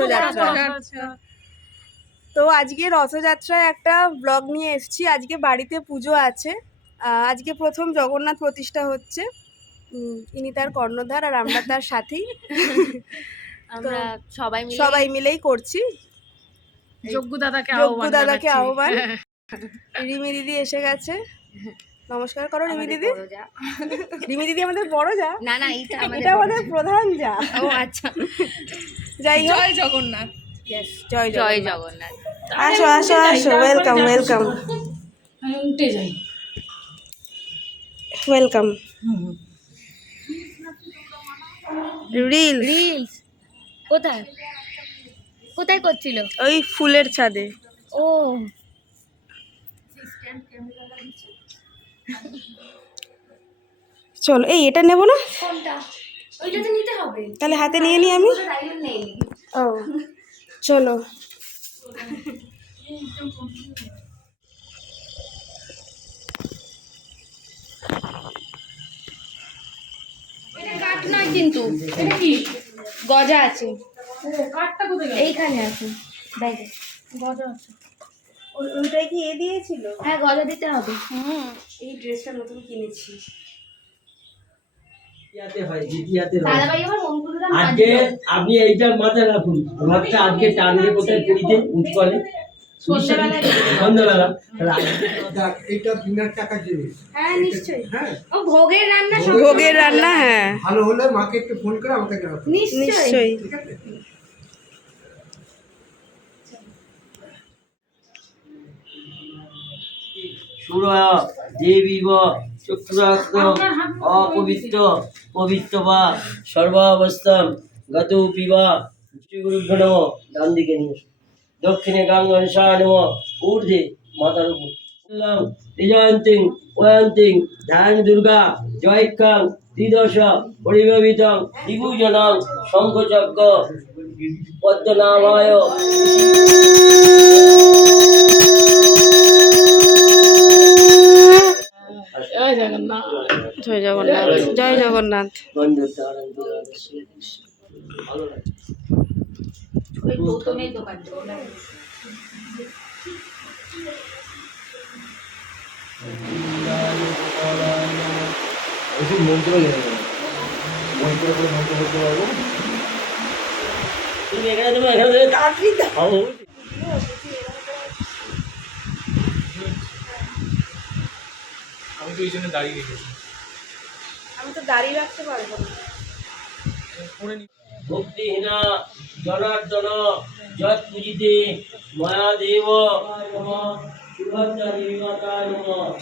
রথযাত্রা। তো আজকে রথযাত্রায় একটা ব্লগ নিয়ে এসেছি। আজকে বাড়িতে পুজো আছে। আজকে প্রথম জগন্নাথ প্রতিষ্ঠা হচ্ছে। ইনি তার কর্ণধার আর আমরা তার সাথী। আমরা সবাই মিলেই করছি। যজ্ঞ দাদাকে আহ্বান। রিমি দিদি এসে গেছে। নমস্কার করো রিমি দিদি। রিমি দিদি আমাদের বড় যা না, এটা আমাদের প্রধান যা। ও আচ্ছা, জয় জগন্নাথ। জয় জগন্নাথ। আসো আসো আসো, ওয়েলকাম ওয়েলকাম ওয়েলকাম। রিলস কোথায় করছিল? ওই ফুলের ছাদে। ও চলো, এই এটা নেবো না? কোনটা? ওইটা তো নিতে হবে। তাহলে হাতে নিয়ে নি আমি। ও চলো। এটা কাট না, কিন্তু এটা কি গজা আছে? কাটটা কোথায় গেল? এইখানে আছে, ব্যাগে গজা আছে। ওইটাই কি দিয়েছিল? হ্যাঁ, গজা দিতে হবে। এই ড্রেসটা নতুন কিনেছি। আপনি এইটা মাথায় রাখুন, রথটা আজকে টানবে কোথায়? পুরীতে উৎকলে সন্ধ্যাবেলা। এইটা বিনার টাকা জিনিস। হ্যাঁ নিশ্চয়ই। হ্যাঁ, ও ভোগের রান্না, হ্যাঁ ভালো হলে মাকে একটু ফোন করে আমাকে জানাতে। নিশ্চয়ই। ঠিক আছে। সুরা দেবী বা চক্রাস্ত অপবিত্র পবিত্র বা সর্বাবস্থান গত পিবা শ্রীগুরুভ্য নম। ডান দিকে নিয়ে দক্ষিণে গাঙ্গনসা নম। ঊর্ধ্বে মাতার উপর ত্রিজয়ন্তিং ওয়ন্তিং ধ্যান দুর্গা জয়কাং ত্রিদশ পরিভাবিতং বিভূষণং শঙ্খচক্র পদ্মনাভায়। জয় জগন্নাথ। জয় জগন্নাথ। তুমি এখানে দেবো, এখানে দেবে, তাড়াতাড়ি দাও। আমি তো এই জন্য দাঁড়িয়ে রেখেছি। আমি তো দাঁড়িয়ে রাখতে পারবো না। ভক্তিহীনা জনার্দন যৎ পূজিতে মায়াদেব সুভদ্রা দেবী মাতা নমঃ।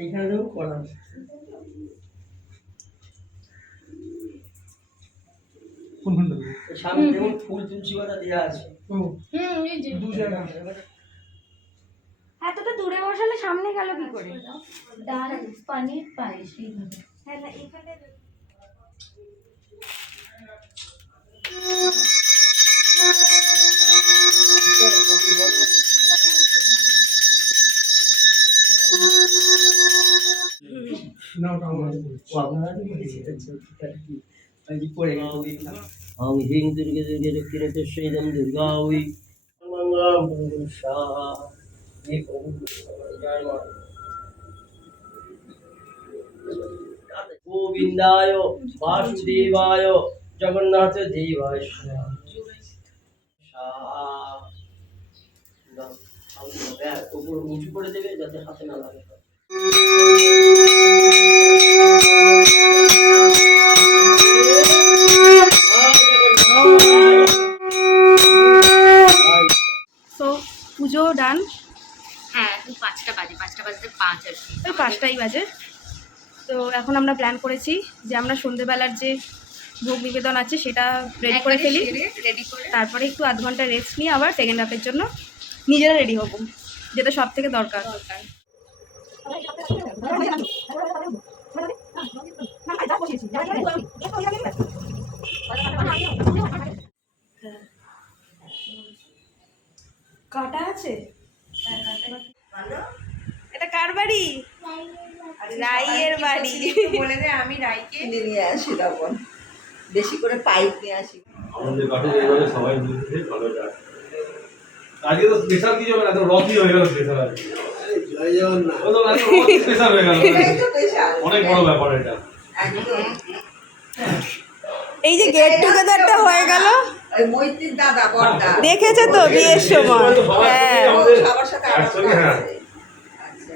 এইখানে দেখো কলা সামনে দেখুন ফুল তুলসী পাতা দেওয়া আছে। এতটা দূরে বসালে সামনে গেল কি করে? ডাল পনির পায়েস এইভাবে। হ্যাঁ না, এখানে हम हिंग दुर्गे दुर्गे दक्षिणे तस्यैदं दुर्गा वै मंगलम पुरुषा। ये जय मां गोविंदाय वासुदेवाय जगन्नाथ देवाय উপর উঁচু করে দেবে যাতে হাতে না লাগে। পুজো ডান। হ্যাঁ, 5টা বাজে, 5টা বাজতে 5 আর কি। ওই 5টাই বাজে। তো এখন আমরা প্ল্যান করেছি যে আমরা সন্ধ্যেবেলার যে ভোগ নিবেদন আছে সেটা রেডি করে ফেলি, রেডি করে তারপরে একটু আধ ঘন্টা রেস্ট নিয়ে আবার সেকেন্ড হাফের জন্য নিজেরা রেডি হব, যেটা সব থেকে দরকার। কাটা আছে? এটা কার বাড়ি? রাইয়ের বাড়ি। বলে দে আমি রাইকে কিনে নিয়ে আসি, তখন বেশি করে পাইপ নিয়ে আসি। আমাদের কাঠে এইভাবে সবাই মিলে ভালো যায়। আজকে তো স্পেশাল কিছু হবে না, তো রকই হয়ে গেল স্পেশাল। জয় জগন্নাথ। ও তো না স্পেশাল হয়ে গেল, এটাই তো স্পেশাল। অনেক বড় ব্যাপার এটা। একদম। এই যে গেট টুগেদারটা হয়ে গেল, ওই মৈত্রীর দাদা বড়দা দেখেছে তো বিয়ের সময়। হ্যাঁ, ও সবার সাথে একসঙ্গে, আলাদা হ্যাঁ। আছে। আচ্ছা।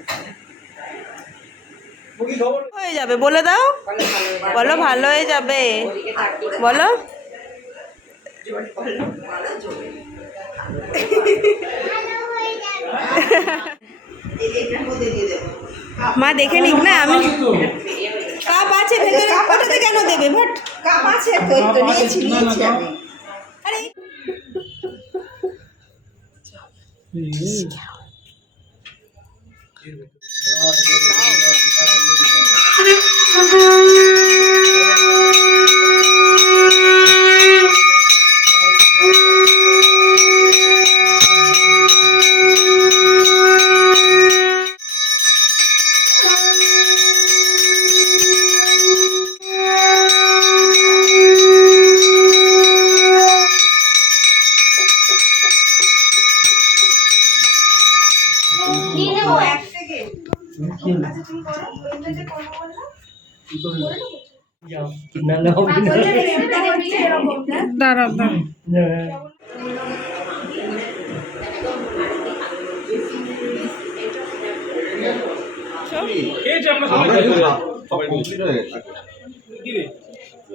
কি খবর? হয়ে যাবে, বলে দাও, বলো ভালো হয়ে যাবে, বলো। জোরে বলো, বলো জোরে। এটার মধ্যে দিয়ে দেবো। মা দেখে নিক না, আমি কাপ আছে ভেতরে, ওটাতে কেন দেবে ভাট। কাপ আছে তো, এই তো নিয়েছি আমি। আরে নালে হবে না। দাঁড়া খেয়েছি আমরা সবাই কি রে?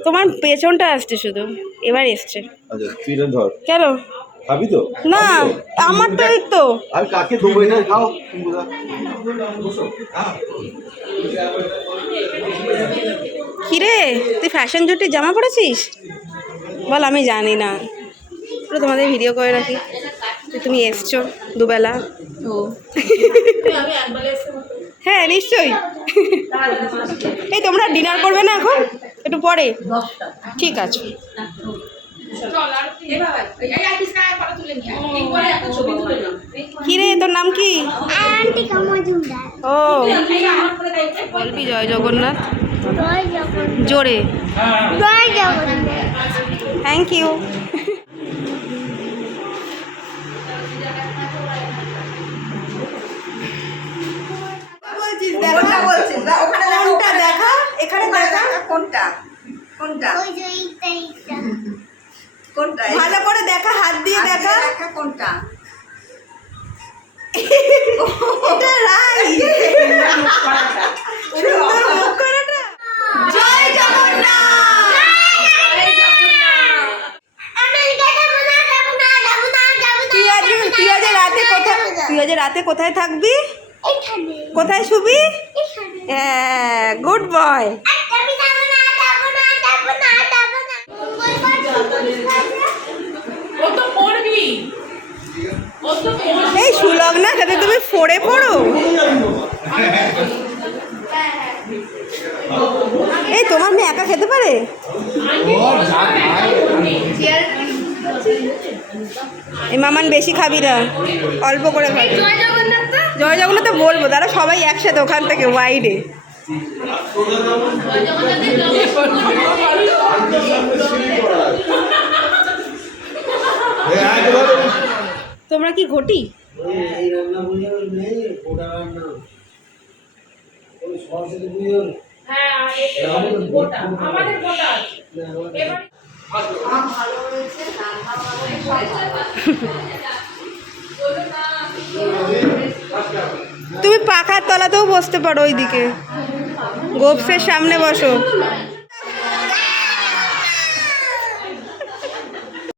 তোমার পেছনটা আসছে শুধু, এবার এসছে আচ্ছা তুই এটা ধর, কেন? খাবি তো? না আমার তো এই তো আর কাকে দেবো এটা? খাও তুমি কোথা? কিরে, তুই ফ্যাশন জুটির জামা পরেছিস? বল আমি জানি না, পুরো তোমাদের ভিডিও করে রাখি যে তুমি এসছো দুবেলা। ও হ্যাঁ নিশ্চয়ই। এই তোমরা ডিনার করবে না এখন, একটু পরে? ঠিক আছে। কিরে তোর নাম কি? ও বলবি জয় জগন্নাথ জোরে। Thank you. কোনটা বলছিস? না, ওখানে দেখো, কোনটা দেখা, এখানে ওখানে দেখা, দেখা। কোনটা কোনটা কোনটা? ভালো করে দেখা, হাত দিয়ে দেখা। দেখা কোনটা? এটা রাই। সুন্দর মুখ করাটা। জয় জগন্নাথ। তুই আজ রাতে কোথায় থাকবি? কোথায় শুবি? হ্যাঁ গুড বয়। এই সুলভ না, যাতে তুমি ফোড়ে পড়ো। এই তোমার মেয়ে একা খেতে পারে? এই মামান বেশি খাবি না, অল্প করে খাবি। জয় জগন্নাথ বলবো, তারা সবাই একসাথে ওখান থেকে ওয়াইডে। তোমরা কি ঘটি? এই রান্না বুঝে নেই, ওটা রান্না ওই সরস্বতী পুজো। তুমি পাখার তলাতেও বসতে পারো, ওইদিকে গোপসের সামনে বসো।